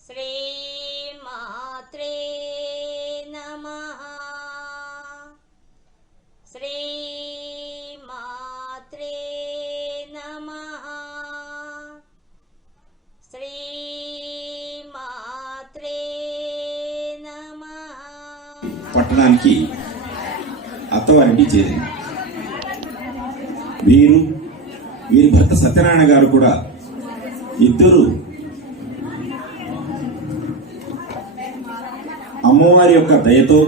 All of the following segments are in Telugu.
శ్రీమాత్రే నమః. శ్రీమాత్రే నమః. శ్రీమాత్రే నమః. పట్టణానికి అత్తవారింటి చేరింది. వీరి భర్త సత్యనారాయణ గారు కూడా ఇద్దరు అమ్మవారి యొక్క దయతో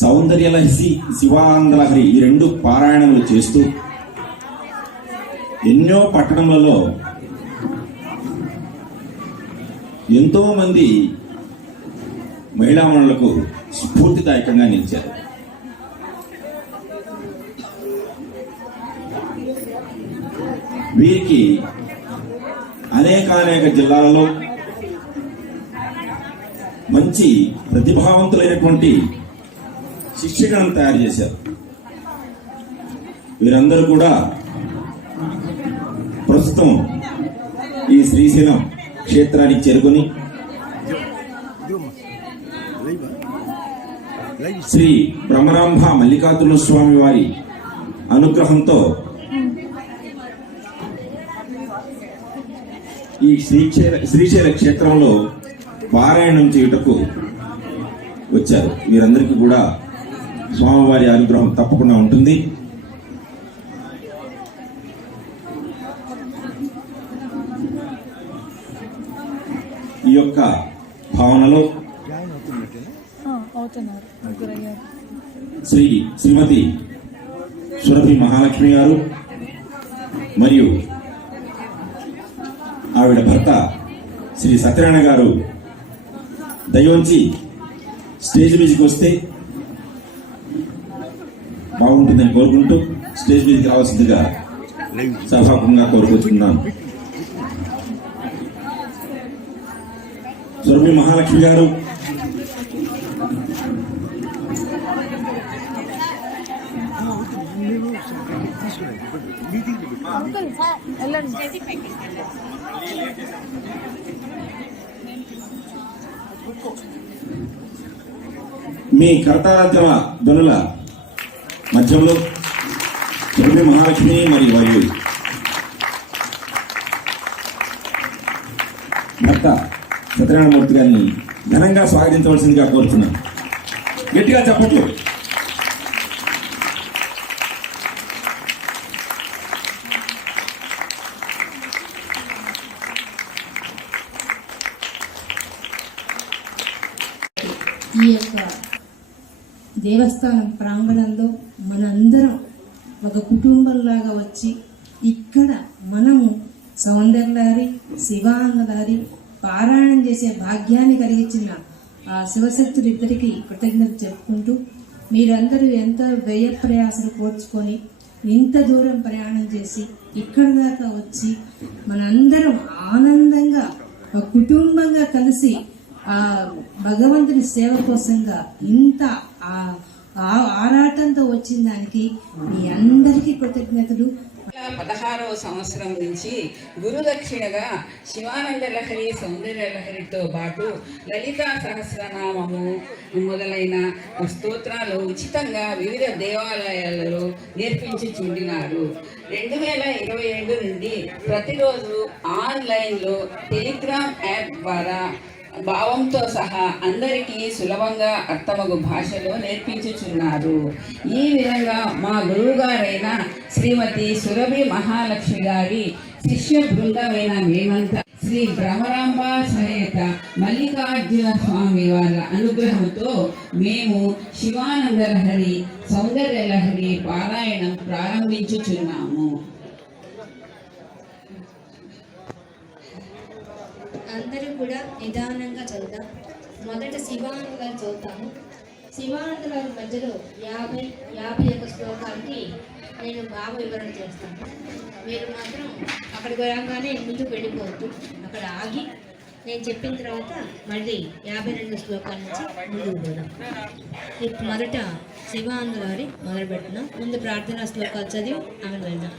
సౌందర్యలహరి, శివానందలహరి ఈ రెండు పారాయణములు చేస్తూ ఎన్నో పట్టణములలో ఎంతో మంది మహిళామణులకు స్ఫూర్తిదాయకంగా నిలిచారు. వీరికి అనేక జిల్లాలలో మంచి ప్రతిభావంతులైనటువంటి శిక్షకులను తయారు చేశారు. వీరందరూ కూడా ప్రస్తుతం ఈ శ్రీశైలం క్షేత్రానికి చేరుకుని శ్రీ బ్రహ్మరాంభ మల్లికార్జున స్వామి వారి అనుగ్రహంతో ఈ శ్రీశైల క్షేత్రంలో పారాయణం చేయుటకు వచ్చారు. వీరందరికీ కూడా స్వామివారి అనుగ్రహం తప్పకుండా ఉంటుంది. ఈ యొక్క భావనలో శ్రీమతి సురభి మహాలక్ష్మి గారు మరియు ఆవిడ భర్త శ్రీ సత్యనారాయణ గారు దయవంచి స్టేజ్ మీదకి వస్తే బాగుంటుందని కోరుకుంటూ స్టేజ్ మీదకి రావాల్సిందిగా సభాముఖంగా కోరుకుంటున్నాను. సురభి మహాలక్ష్మి గారు మీ కరతాళ ధ్వనుల మధ్యంలో సురభి మహాలక్ష్మి మరియు వారి భర్త సత్యనారాయణమూర్తి గారిని ఘనంగా స్వాగతించవలసిందిగా కోరుతున్నాను. గట్టిగా చెప్పట్లు. ఈ యొక్క దేవస్థానం ప్రాంగణంలో మనందరం ఒక కుటుంబంలాగా వచ్చి ఇక్కడ మనము సౌందర్యలహరి, శివానందలహరి పారాయణం చేసే భాగ్యాన్ని కలిగించిన ఆ శివశక్తులిద్దరికీ కృతజ్ఞత చెప్పుకుంటూ మీరందరూ ఎంత వ్యయ ప్రయాసాలు కోర్చుకొని ఇంత దూరం ప్రయాణం చేసి ఇక్కడ దాకా వచ్చి మనందరం ఆనందంగా ఒక కుటుంబంగా కలిసి ఆ భగవంతుని సేవ కోసంగా ఇంత ఆరాటంతో వచ్చిన దానికి మీ అందరికీ కృతజ్ఞతలు. 16వ సంవత్సరం నుంచి గురుదక్షిణగా శివానందలహరి, సౌందర్యలహరితో పాటు లలితా సహస్రనామము మొదలైన స్తోత్రాలు ఉచితంగా వివిధ దేవాలయాలలో నేర్పించుచుండినారు. 2022 నుండి ప్రతిరోజు ఆన్లైన్లో టెలిగ్రామ్ యాప్ ద్వారా భావంతో సహా అందరికీ సులభంగా అర్థమగు భాషలో నేర్పించుచున్నారు. ఈ విధంగా మా గురువుగారైన శ్రీమతి సురభి మహాలక్ష్మి గారి శిష్య బృందమైన మేమంతా శ్రీ బ్రహ్మరాంబ సమేత మల్లికార్జున స్వామి వారి అనుగ్రహంతో మేము శివానందలహరి, సౌందర్యలహరి పారాయణం ప్రారంభించుచున్నాము. అందరూ కూడా నిదానంగా చదువుతాం. మొదట శివానందలహరి చదువుతాము. శివానందలహరి మధ్యలో 51 శ్లోకాలకి నేను భావ వివరణ చేస్తాను. మీరు మాత్రం అక్కడికి రాగానే ముందుకు వెళ్ళిపోవద్దు. అక్కడ ఆగి నేను చెప్పిన తర్వాత మళ్ళీ 52 శ్లోకాల నుంచి ముందుకు పోదాం. ఇప్పుడు మొదట శివానందలహరి మొదలు పెడుతున్నాం. ముందు ప్రార్థనా శ్లోకాలు చదివి ఆమె వెళ్దాం.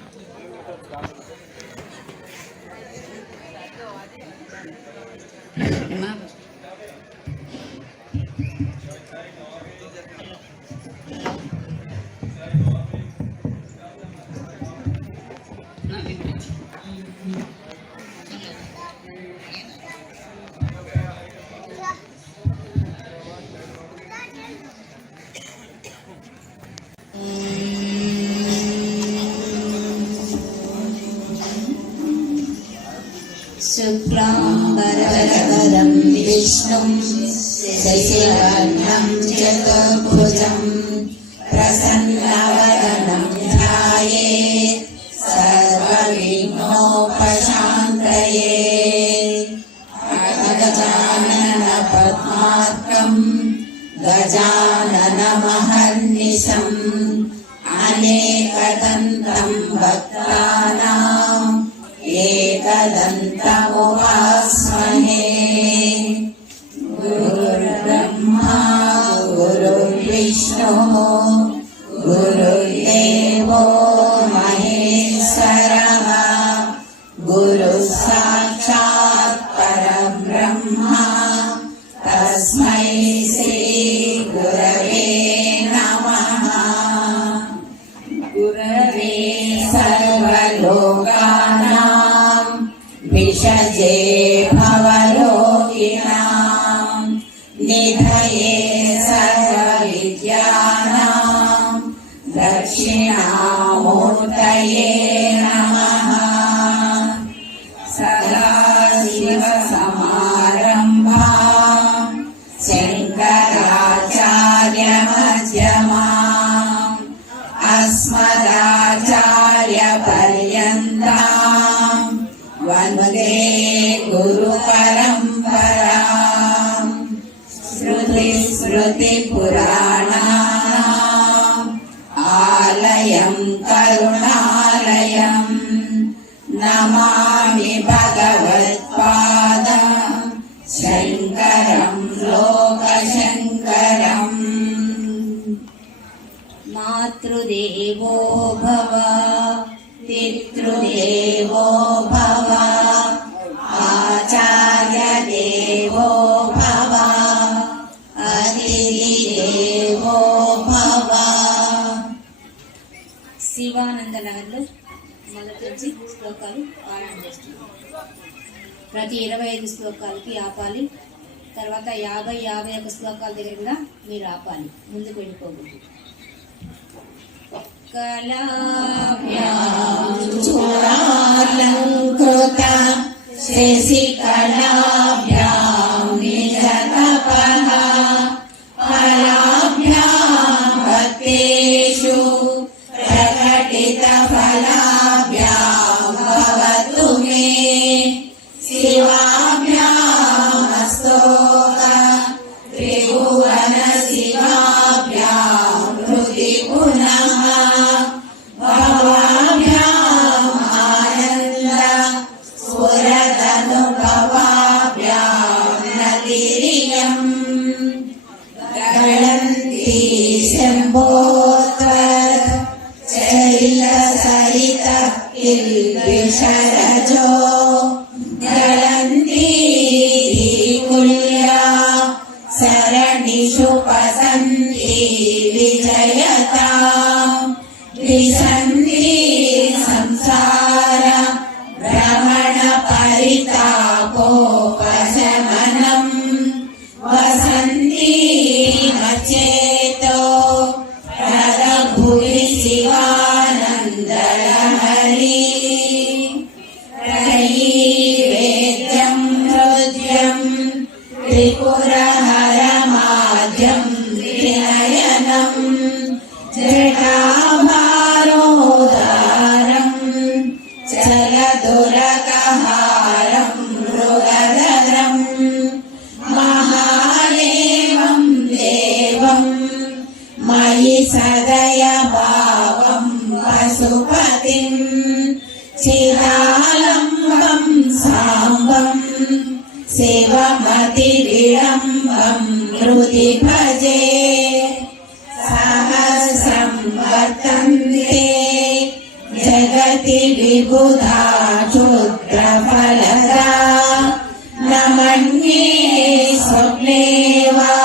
शुक्लाम्बरधरं विष्णुं शशिवर्णं चतुर्भुजं प्रसन्नवदनं ध्यायेत् सर्वविघ्नोपशान्तये। गजाननपद्मार्कं गजाननमहर्निशम् अनेकदन्तं भक्तानाम् एकदन्तमुपास्महे। गुरुर्ब्रह्मा गुरुर्विष्णुः गुरुर्देवो महेश्वरः गुरुः साक्षात् परब्रह्मा तस्मै श्री गुरवे नमः। गुरवे सर्वलोकानां विषजे भवरोगिणां निधये सर्वविद्यानां दक्षिणामूर्तये नमः। सदाशिवसमारम्भां शङ्कराचार्यमध्यमाम् अस्मदाचार्यपर्यन्तां वन्दे गुरुपरम्पराम्। श्रुतिस्मृतिपुराणानाम् आलयं करुणालयं नमामि भगवत्पादं शङ्करं लोकशङ्करम्। मातृदेवो भव पितृदेवो भव आचार्यदेवो भव अतिथिदेवो भव। శివానంద నగర్లో మొదటి నుంచి శ్లోకాలు పారాయణ చేస్తున్నాం. ప్రతి 25 శ్లోకాలకి ఆపాలి. తర్వాత 50-51 శ్లోకాల దగ్గర కూడా మీరు ఆపాలి, ముందుకు వెళ్ళిపోకూడదు. చూడాలంకృత శశికళాభ్యాం నిజతపః ఫలాభ్యాం భక్తేషు प्रकटितफलाभ्यां भवतु मे शिवाभ्याम् स्तोत्र त्रिभुवनशिवाभ्यां हृदि पुनः भवाभ्याम् आनन्द स्फुरदनुभवाभ्यां नतिरियम् गळन्ति शम्भोत्तर शैलसहित किल्बिषरजो गळन्ति कुल्या सरणिषु पसन्ति विजयताम् विसन्ति संसार भ्रमण परितापोपशमनम् वसन्ति नचेतो भुवि शिवानन्दलहरी त्रयीवेद्यं हृद्यं त्रिपुरहरमाद्यं त्रिनयनं जटाभारोदारं चलदुरगहारं मृगधरं महादेवं देवं मयि सदय भावं पशुपतिं चिदालम्बं साम्बं शिवमतिविडम्बं हृदि भजे सहस्रं वर्तन्ते जगति विबुधा क्षुद्रफलदा न मन्ये स्वप्ने वा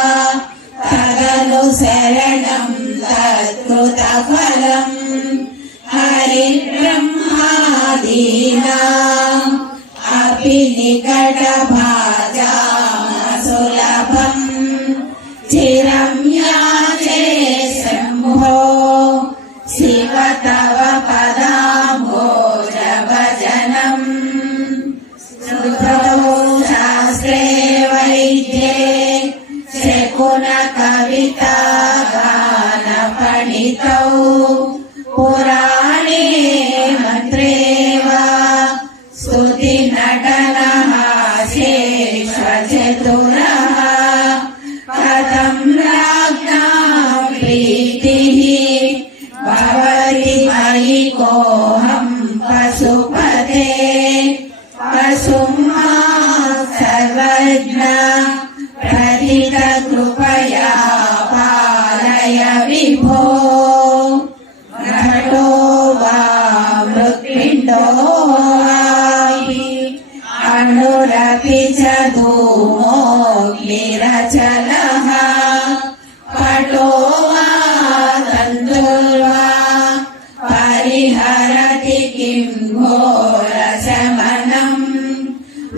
तदनुसरणं तत्कृतफलं हरिब्रह्मादीनाम् अपि निकटभाजामसुलभम् चिरं याचे शम्भो शिव तव पदाम्भोजभजनम् कविता गानपणितौ पुराणे मन्त्रे वा स्तुतिनटनः शेषचतुरः कथं राज्ञां प्रीतिः भवति मयि कोऽहं पशुपते पशुं सर्वज्ञ प्रथितकृपया पालय विभो घटो वा मृत्पिण्डो अणुरपि च धूमोऽग्निरचलः पटो वा तन्तुर्वा परिहरति किं घोरशमनम्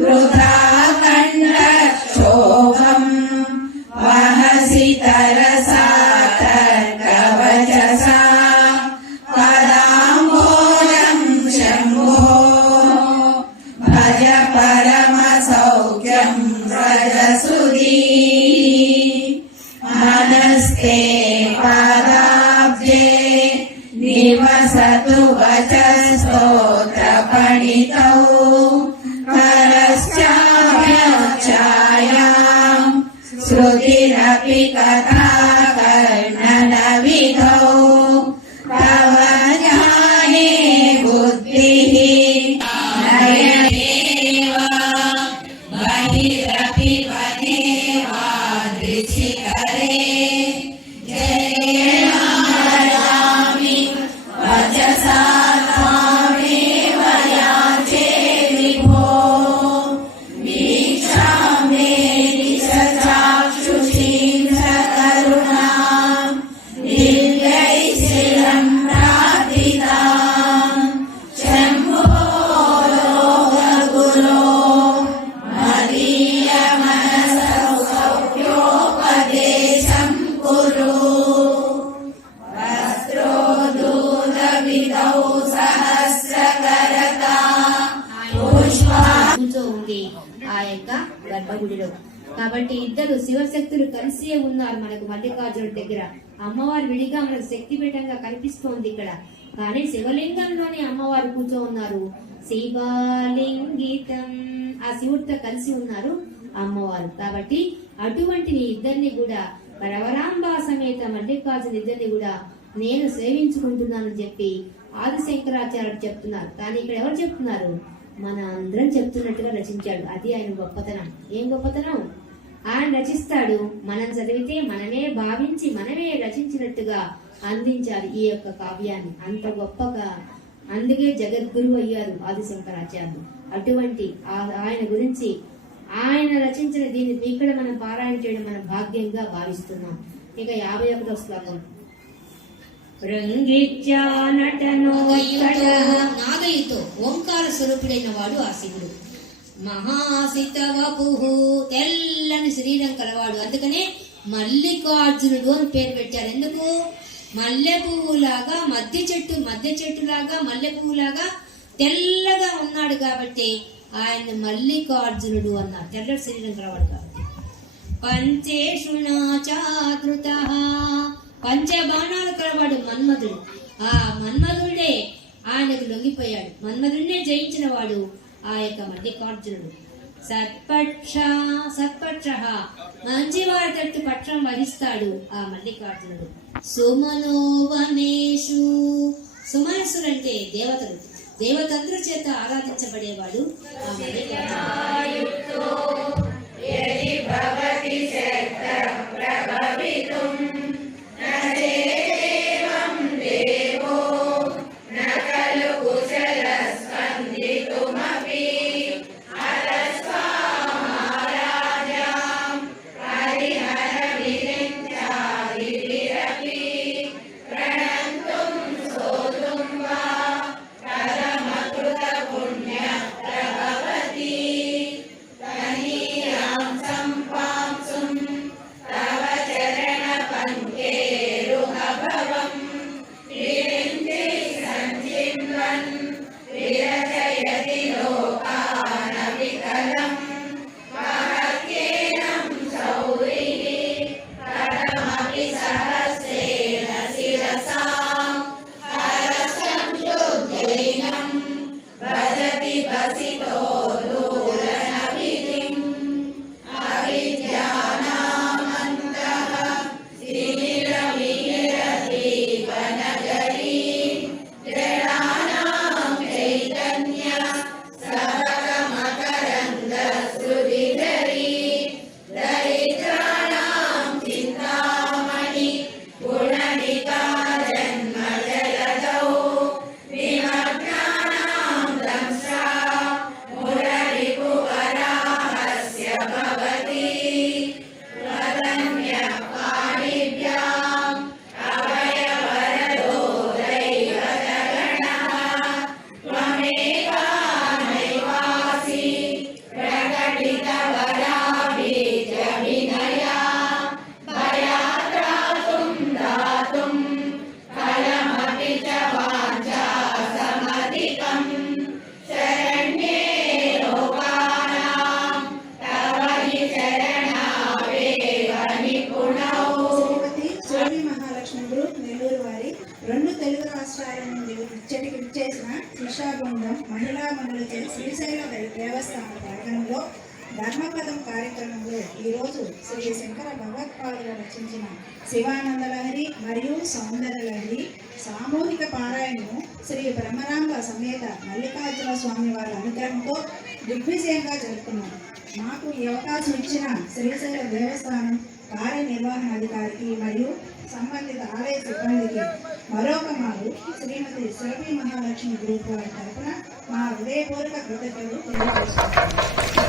वृथा कण्ठक्षोभम् वहसि तरसा तर्कवचसा पदाम्बोजं शम्भो भज परमसौख्यं व्रजसुधी मनस्ते पादाब्जे निवसतु वचस्तोत्रपणितौ करश्चाभ्यक्षायाम् श्रुतिरपि कथा कर्णनविधौ तव ज्ञाने बुद्धिः नयनेव बहिरपि वनेवा दृशिकरे जयेन भजामि वचसा त्वामेव याचे विभो वीक्षामे निशचाक्षुषीं सकरुणां दिव्यैश्चिरं प्रार्थितां शम्भो लोकगुरो मदीयमनसौ सौख्योपदेशं कुरु वस्त्रोद्धूतविधौ सहस्रकरता पुष्पा కూర్చో ఉంది ఆ యొక్క గర్భగుడిలో. కాబట్టి ఇద్దరు శివశక్తులు కలిసే ఉన్నారు మనకు మల్లికార్జునుడి దగ్గర. అమ్మవారు విడిగా మనకు శక్తిపీఠంగా కనిపిస్తోంది ఇక్కడ, కానీ శివలింగంలోనే అమ్మవారు కూర్చో ఉన్నారు. శివలింగితం, ఆ శివుడితో కలిసి ఉన్నారు అమ్మవారు. కాబట్టి అటువంటి ఈ ఇద్దరిని కూడా వరవరాంబా సమేత మల్లికార్జున ఇద్దరిని కూడా నేను సేవించుకుంటున్నానని చెప్పి ఆదిశంకరాచార్యుడు చెప్తున్నారు. కానీ ఇక్కడ ఎవరు చెప్తున్నారు? మన అందరం చెప్తున్నట్టుగా రచించాడు. అది ఆయన గొప్పతనం. ఏం గొప్పతనం? ఆయన రచిస్తాడు, మనం చదివితే మనమే భావించి మనమే రచించినట్టుగా అందించారు ఈ యొక్క కావ్యాన్ని. అంత గొప్పగా, అందుకే జగద్గురువు అయ్యారు ఆదిశంకరాచార్యులు. అటువంటి ఆయన గురించి ఆయన రచించిన దీన్ని ఇక్కడ మనం పారాయణ చేయడం మన భాగ్యంగా భావిస్తున్నాం. ఇక 51వ శ్లోకం. నాగయుతో ఓంకార స్వరూపుడైన వాడు ఆ శివుడు. మహాసితవపు, తెల్లని శరీరం కలవాడు. అందుకనే మల్లికార్జునుడు అని పేరు పెట్టారు. ఎందుకు? మల్లె పువ్వులాగా మధ్య చెట్టులాగా మల్లె పువ్వులాగా తెల్లగా ఉన్నాడు కాబట్టి ఆయన మల్లికార్జునుడు అన్నారు. తెల్లటి శరీరం కలవాడు కాబట్టి. పంచేషుణాచాధృత, పంచబాణాలు కలవాడు మన్మధుడు. ఆ మన్మధుడే ఆయనకు లొంగిపోయాడు. మన్మధుడినే జయించిన వాడు ఆ యొక్క మల్లికార్జునుడు. సత్పక్ష, మంచివారి తట్టు పక్షం వహిస్తాడు ఆ మల్లికార్జునుడు. సుమనోవనేషు, సుమనసులంటే దేవతలు, దేవతంత్రుల చేత ఆరాధించబడేవాడు ఆ మల్లికార్జునుడు. గ్రూప్ నెల్లూరు వారి 2 తెలుగు రాష్ట్రాల నుండి ఇచ్చటికి విచ్చేసిన శిక్షా బృందం మహిళా మండలిచే శ్రీశైల దేవస్థాన ప్రాంగణంలో ధర్మపదం కార్యక్రమంలో ఈరోజు శ్రీ శంకర భగవత్పాదులు రచించిన శివానంద లహరి మరియు సౌందర్య లహరి సామూహిక పారాయణను శ్రీ బ్రహ్మరాంబ సమేత మల్లికార్జున స్వామి వారి అనుగ్రహంతో దిగ్విజయంగా జరుపుకున్నాం. మాకు ఈ అవకాశం ఇచ్చిన శ్రీశైల దేవస్థానం కార్యనిర్వహణాధికారికి మరియు సంబంధిత ఆలయ సిబ్బందికి మరొక మారు శ్రీమతి సురభి మహాలక్ష్మి గ్రూప్ వారి తరఫున మా హృదయపూర్వక కృతజ్ఞతలు తెలియజేస్తున్నాం.